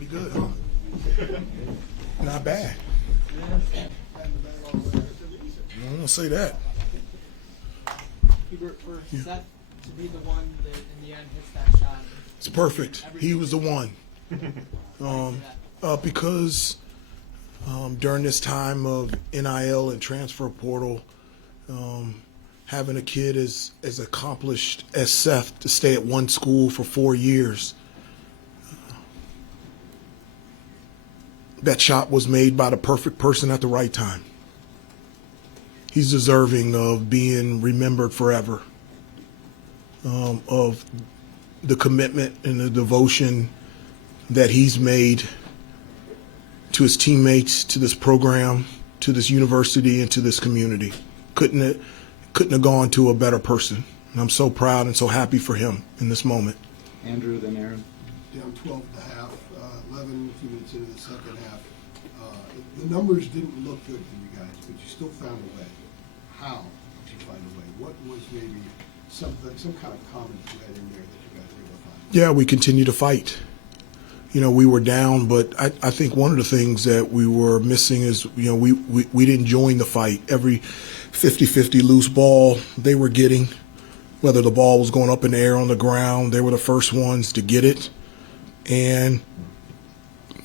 pretty good, huh? Not bad. I won't say that. Hubert, for Seth to be the one that in the end hits that shot. It's perfect. He was the one. Because during this time of NIL and transfer portal, having a kid as accomplished as Seth to stay at one school for 4 years, that shot was made by the perfect person at the right time. He's deserving of being remembered forever, of the commitment and the devotion that he's made to his teammates, to this program, to this university, and to this community. Couldn't have gone to a better person. And I'm so proud and so happy for him in this moment. Andrew, then Aaron. Down 12 at the half, 11, a few minutes into the second half. The numbers didn't look good for you guys, but you still found a way. How did you find a way? What was maybe some kind of common thread in there that you guys were able to find? Yeah, we continue to fight. You know, we were down, but I think one of the things that we were missing is, you know, we didn't join the fight. Every 50-50 loose ball they were getting, whether the ball was going up in the air on the ground, they were the first ones to get it. And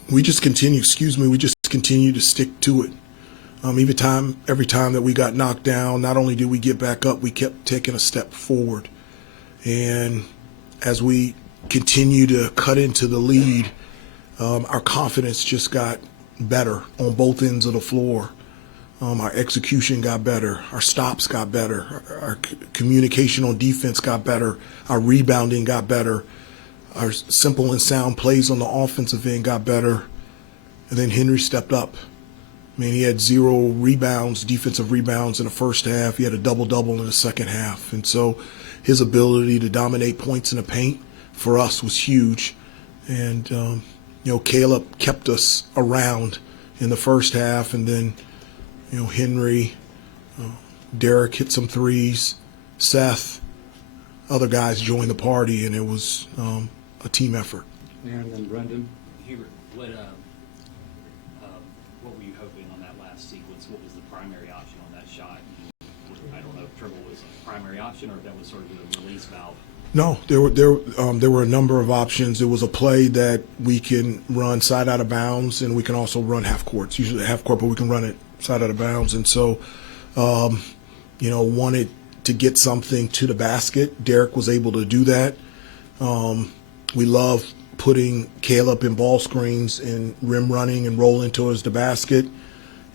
we just continue to stick to it. Every time that we got knocked down, not only did we get back up, we kept taking a step forward. And as we continue to cut into the lead, our confidence just got better on both ends of the floor. Our execution got better. Our stops got better. Our communication on defense got better. Our rebounding got better. Our simple and sound plays on the offensive end got better. And then Henry stepped up. I mean, he had 0 rebounds, defensive rebounds in the first half. He had a double-double in the second half. And so his ability to dominate points in the paint for us was huge. And, you know, Caleb kept us around in the first half. And then, you know, Henry, Derek hit some threes, Seth, other guys joined the party, and it was a team effort. Aaron, then Brendan. Hubert, what were you hoping on that last sequence? What was the primary option on that shot? I don't know if Trimble was a primary option or if that was sort of the release valve. No, there were a number of options. It was a play that we can run side out of bounds, and we can also run half court. It's usually half court, but we can run it side out of bounds. And so, you know, wanted to get something to the basket. Derek was able to do that. We love putting Caleb in ball screens and rim running and rolling towards the basket.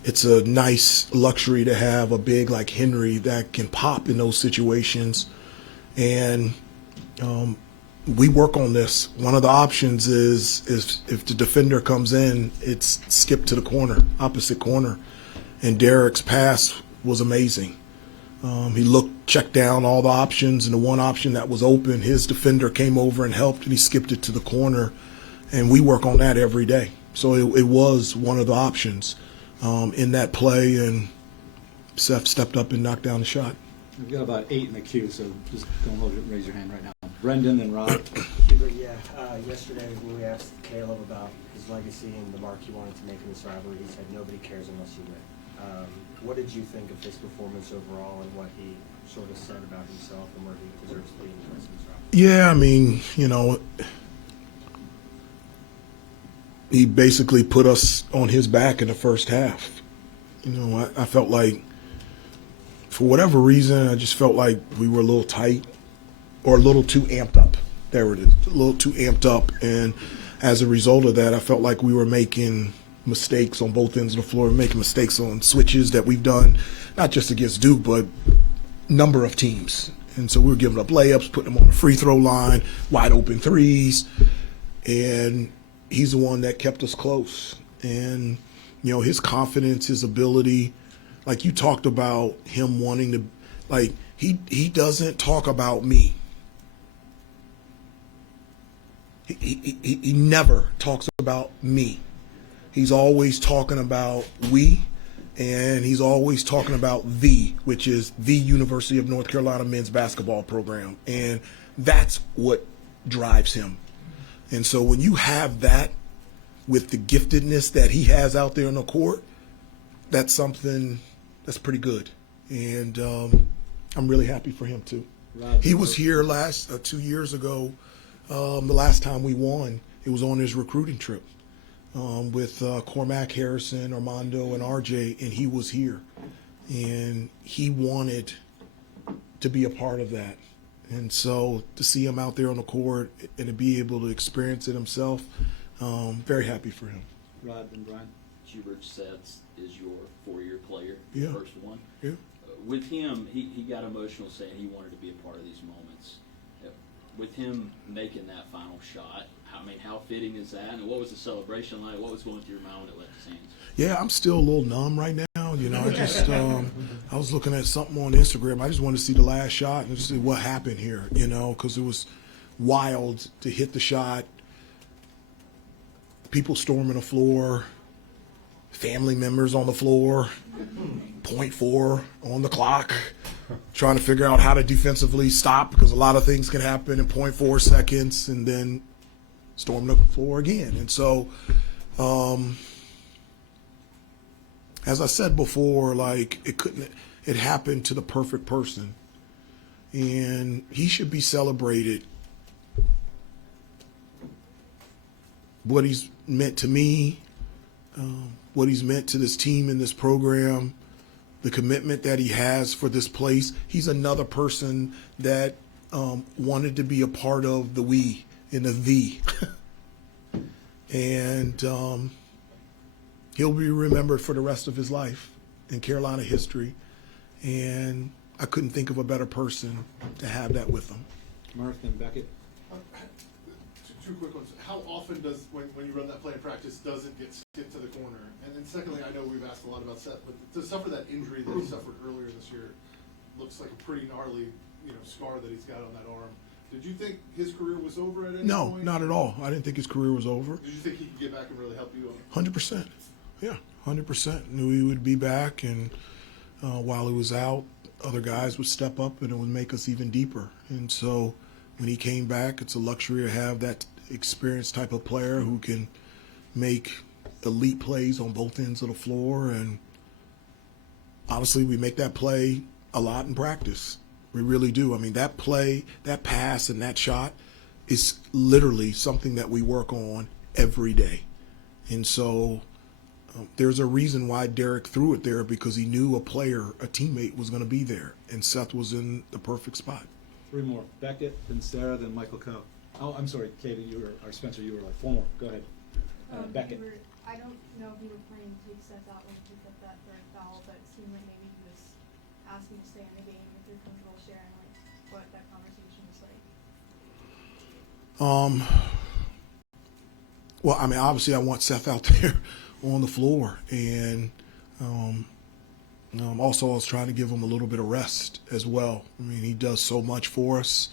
It's a nice luxury to have a big like Henry that can pop in those situations. And we work on this. One of the options is if the defender comes in, it's skip to the corner, opposite corner. And Derek's pass was amazing. He checked down all the options, and the one option that was open, his defender came over and helped, and he skipped it to the corner. And we work on that every day. So it was one of the options in that play, and Seth stepped up and knocked down the shot. We've got about 8 in the queue, so just don't hold it and raise your hand right now. Brendan, then Rob. Hubert, yesterday when we asked Caleb about his legacy and the mark he wanted to make in this rivalry, he said nobody cares unless you win. What did you think of his performance overall and what he sort of said about himself and where he deserves to be in the rest of his rivalry? Yeah, I mean, you know, he basically put us on his back in the first half. You know, I felt like, for whatever reason, I just felt like we were a little tight or a little too amped up. There it is, a little too amped up. And as a result of that, I felt like we were making mistakes on both ends of the floor, making mistakes on switches that we've done, not just against Duke, but number of teams. And so we were giving up layups, putting them on the free throw line, wide open threes. And he's the one that kept us close. And, you know, his confidence, his ability, like you talked about him wanting to, like, he doesn't talk about me. He never talks about me. He's always talking about we, and he's always talking about which is the University of North Carolina men's basketball program. And that's what drives him. And so when you have that, with the giftedness that he has out there on the court, that's something that's pretty good. And I'm really happy for him too. Rod, He was here 2 years ago. The last time we won, it was on his recruiting trip with Cormac, Harrison, Armando, and RJ, and he was here. And he wanted to be a part of that. And so to see him out there on the court and to be able to experience it himself, very happy for him. Rod and Brian. Hubert Seth is your 4-year player, Yeah. the first one. Yeah. With him, he got emotional saying he wanted to be a part of these moments. With him making that final shot, I mean, how fitting is that? And what was the celebration like? What was going through your mind when it left his hands? Yeah, I'm still a little numb right now. You know, I just I was looking at something on Instagram. I just wanted to see the last shot and just see what happened here. You know, because it was wild to hit the shot. People storming the floor, family members on the floor, .4 on the clock, trying to figure out how to defensively stop because a lot of things can happen in .4 seconds, and then storm the floor again. And so, as I said before, like it happened to the perfect person, and he should be celebrated. What he's meant to me, what he's meant to this team and this program, the commitment that he has for this place. He's another person that wanted to be a part of the we in the V. And he'll be remembered for the rest of his life in Carolina history. And I couldn't think of a better person to have that with him. Mark and Beckett. Two quick ones. How often does, when you run that play in practice, does it get skipped to the corner? And then secondly, I know we've asked a lot about Seth, but to suffer that injury that he suffered earlier this year looks like a pretty gnarly, scar that he's got on that arm. Did you think his career was over at any No, point? not at all. I didn't think his career was over. Did you think he could get back and really help you? 100%. Yeah, 100%. Knew he would be back, and while he was out, other guys would step up and it would make us even deeper. And so when he came back, it's a luxury to have that experienced type of player who can make elite plays on both ends of the floor. And honestly, we make that play a lot in practice. We really do. I mean, that play, that pass, and that shot is literally something that we work on every day. And so there's a reason why Derek threw it there, because he knew a player, a teammate was going to be there, and Seth was in the perfect spot. 3 more. Beckett, then Sarah, then Michael Coe. Oh, I'm sorry, Katie, or Spencer, you were like 4 more. Go ahead. Beckett. I don't know if you were planning to take Seth out when he picked up that third foul, but it seemed like maybe he was asking to stay in the game. If you're comfortable sharing what that conversation was like. Well, I mean, obviously I want Seth out there on the floor, and also I was trying to give him a little bit of rest as well. I mean, he does so much for us.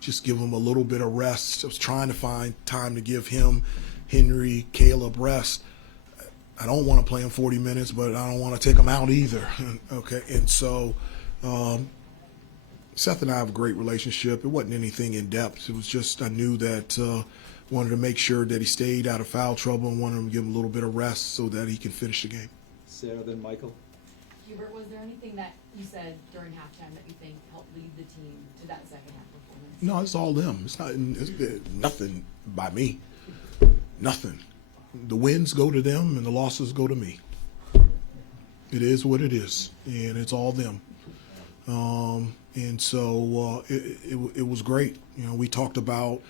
Just give him a little bit of rest. I was trying to find time to give him, Henry, Caleb rest. I don't want to play him 40 minutes, but I don't want to take him out either. Okay, and so Seth and I have a great relationship. It wasn't anything in depth. It was just I knew that wanted to make sure that he stayed out of foul trouble and wanted to give him a little bit of rest so that he can finish the game. Sarah, then Michael. Hubert, was there anything that you said during halftime that you think helped lead the team to that second half performance? No, it's all them. It's nothing by me. Nothing. The wins go to them and the losses go to me. It is what it is, and it's all them. And so it was great. We talked about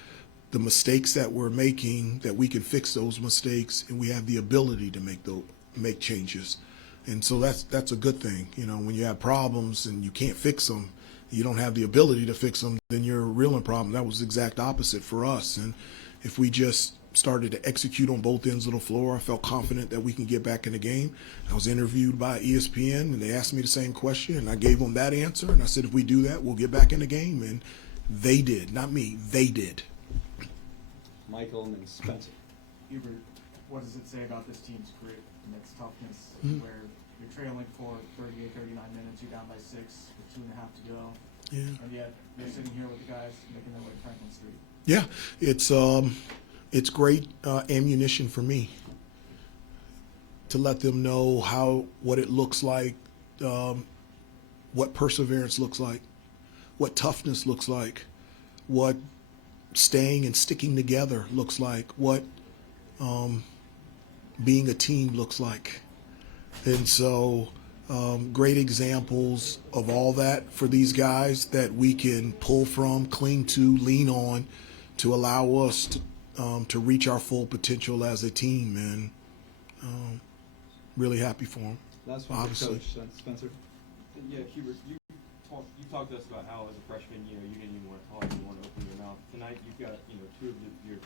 the mistakes that we're making, that we can fix those mistakes, and we have the ability to make changes. And so that's a good thing. When you have problems and you can't fix them, you don't have the ability to fix them, then you're a real problem. That was the exact opposite for us. And if we just started to execute on both ends of the floor, I felt confident that we can get back in the game. I was interviewed by ESPN, and they asked me the same question, and I gave them that answer. And I said, if we do that, we'll get back in the game. And they did, not me. They did. Michael and then Spencer. Hubert, what does it say about this team's grit and its toughness, where you're trailing for 38, 39 minutes, you're down by 6 with 2.5 to go, and yet you're sitting here with the guys making their way to Franklin Street? Yeah, it's it's great ammunition for me to let them know what it looks like, what perseverance looks like, what toughness looks like, what staying and sticking together looks like, what being a team looks like. And so great examples of all that for these guys that we can pull from, cling to, lean on to allow us to reach our full potential as a team. And really happy for them. Last one, Obviously. Coach Spencer. Yeah, Hubert, you talked to us about how as a freshman, you didn't even want to talk, you didn't want to open your mouth. Tonight, you've got, two of your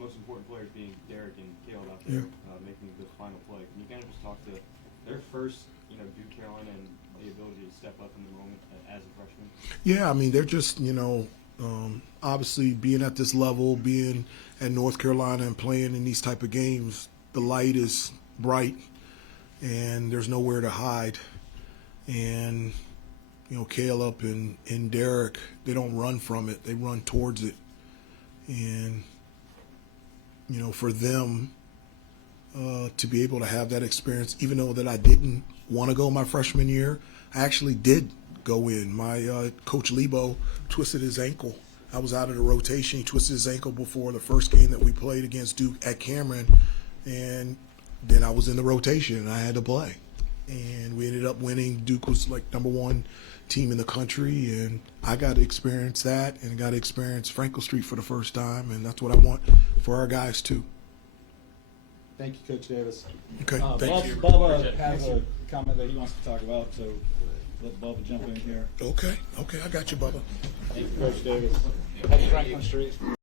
most important players being Derek and Caleb out there, making the final play. Can you kind of just talk to their first, Duke Carolina and the ability to step up in the moment as a freshman? Yeah, I mean, they're just, obviously being at this level, being at North Carolina and playing in these type of games, the light is bright and there's nowhere to hide. And, Caleb and Derek, they don't run from it. They run towards it. And, for them to be able to have that experience, even though that I didn't want to go my freshman year, I actually did go in. My Coach Lebo twisted his ankle. I was out of the rotation. He twisted his ankle before the first game that we played against Duke at Cameron. And then I was in the rotation and I had to play. And we ended up winning. Duke was like #1 team in the country, and I got to experience that and got to experience Frankel Street for the first time, and that's what I want for our guys too. Thank you, Coach Davis. Okay, Bubba, Bubba has a comment that he wants to talk about, so let Bubba jump in here. Okay, I got you, Bubba. Thank you, Coach Davis. Franklin Street.